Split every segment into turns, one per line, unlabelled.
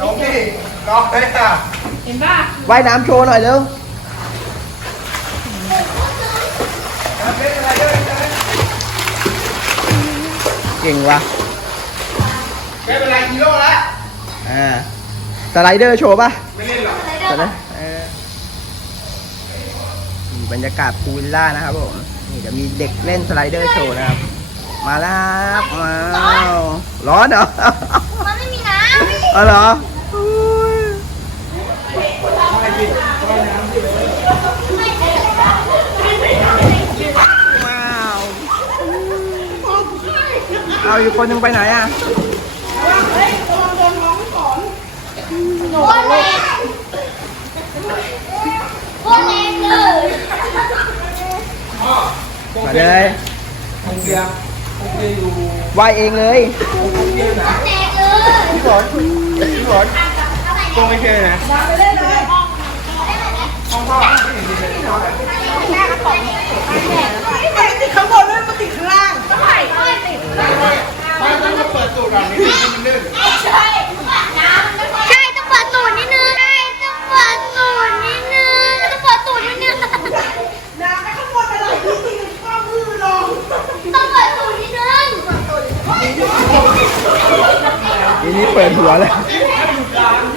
ลงดิลองเลยค่ะ
เห็นป่ะ
ว่ายน้ำโชว์หน่อยเร็ว
เป็นอะไรเยอะ
เก่งว่ะ
ไม่เป็นไรฮีโร่ละ
อ่าสไลเดอร์โชว์ป่ะ
ไม่เล่นหรอก
สไลเออนี่บรรยากาศพูลวิลล่านะครับผมนี่จะมีเด็กเล่นสไลเดอร์โชว์นะครับ มาแล้วครับว้าวร้อนเหรอ
มันไม่มีน้ำ
อ๋อเหรออุ้ยว้าวเอาอยู่คนหนึงไปไหนอะ
โคตรแรงโคตรแรงเลย
มาเลย
คงเดียวคงเดียวอยู่
ว่ายเองเลย
โคตรแรง เลย
พี่ฝนพี่ฝนตรงไอ้เคนะห้องพ่อไม่เห็นดีเลย
ติดข้างบนด้วยมันติดข้างล่างใช่ติด
ไม่ต้องมาเปิดตูดก่อนนี่ นี้
เปิด
หัวเลย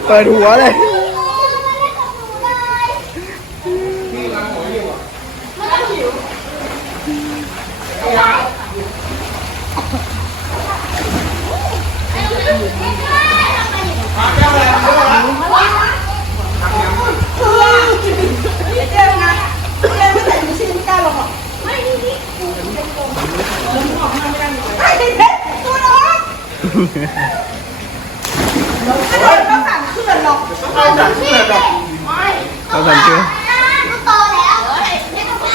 เปิดหัวเลย
หร
อกไม่
จัดเพื่อนหรอก
เขาสั่นเชื่อ
ลูกโตแล้วไม่ต้องไป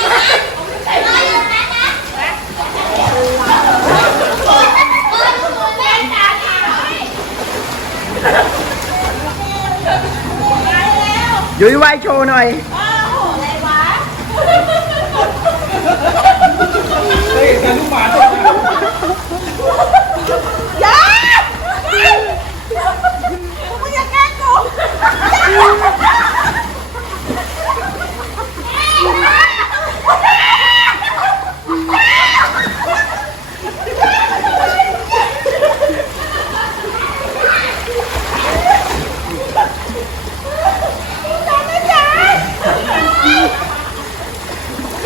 ไม่ต้องไปน
ยุ้ยว่ายโชว์หน่อย
เคยเห็นกันลูกหมาตัวนี้
อย่ามึงอย่าแกล้งกู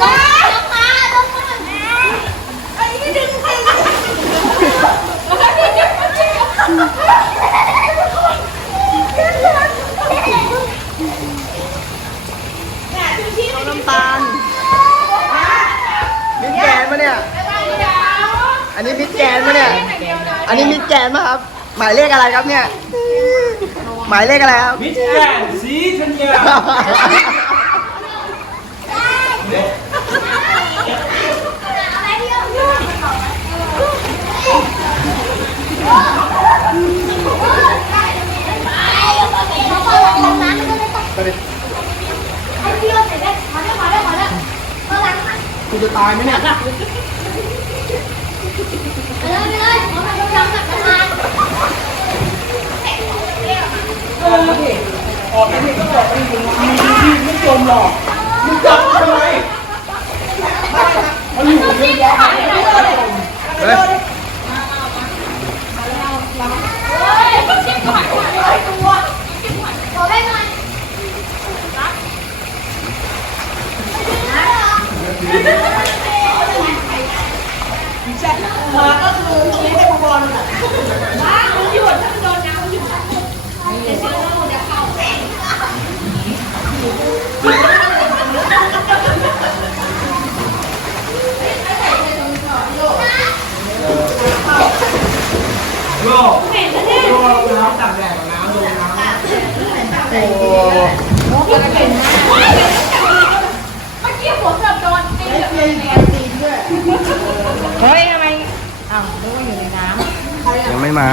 ว้าลงมาลงมาแม่
ไอ้นี่ดึงจริง
น้ำตาลมิดแกนปะเนี่ย อันนี้มิดแกนปะเนี่ย อันนี้มิดแกนปะครับ หมายเลขอะไรครับเนี่ย หมายเลขอะไรครับ
มิสแกรนด์สีธัญญา
อะไรที่เราอยู่ไอ้เที่ยวเสร็จแล้วมาแล้วมาแล้วมาแล้วมาหลังมา
กูจะตายไหมเนี่ย
ไปเลยไปเลยเอาไปยอมๆกับประธาน
ออกนี่ก็บอกไม่อยู่มีที่ไม่จมหรอกมึงจับทำไมมันอยู่เยอะแยะ ตากแดดกับน้ำโดนน้ำ
โอ้
เมื่อกี้ผมเกือบโดนตีแบบเลยเนี่ย
เฮ้ยทำไมอ้าวนึกว่าอยู่ในน้
ยังไม่มา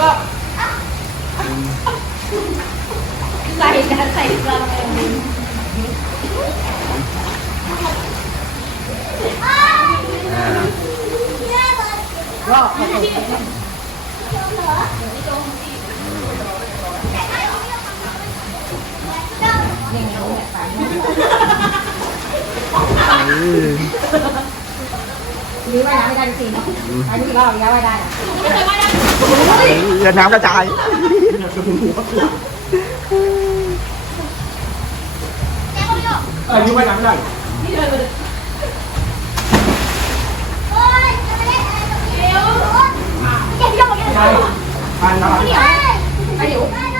ก็ใส่
นะ
ใส่กระเป๋าก็ อืม ผสม
อืม
ยื้อไว้นะไม่ได้จริงๆอันนี้ก็ยื้อไว้ได้
เรือน้ำกระจาย
เออนี่ว่ายน้ำไม่ได้
เดี๋ยว
ใช่ทานน้ำ
ไอ้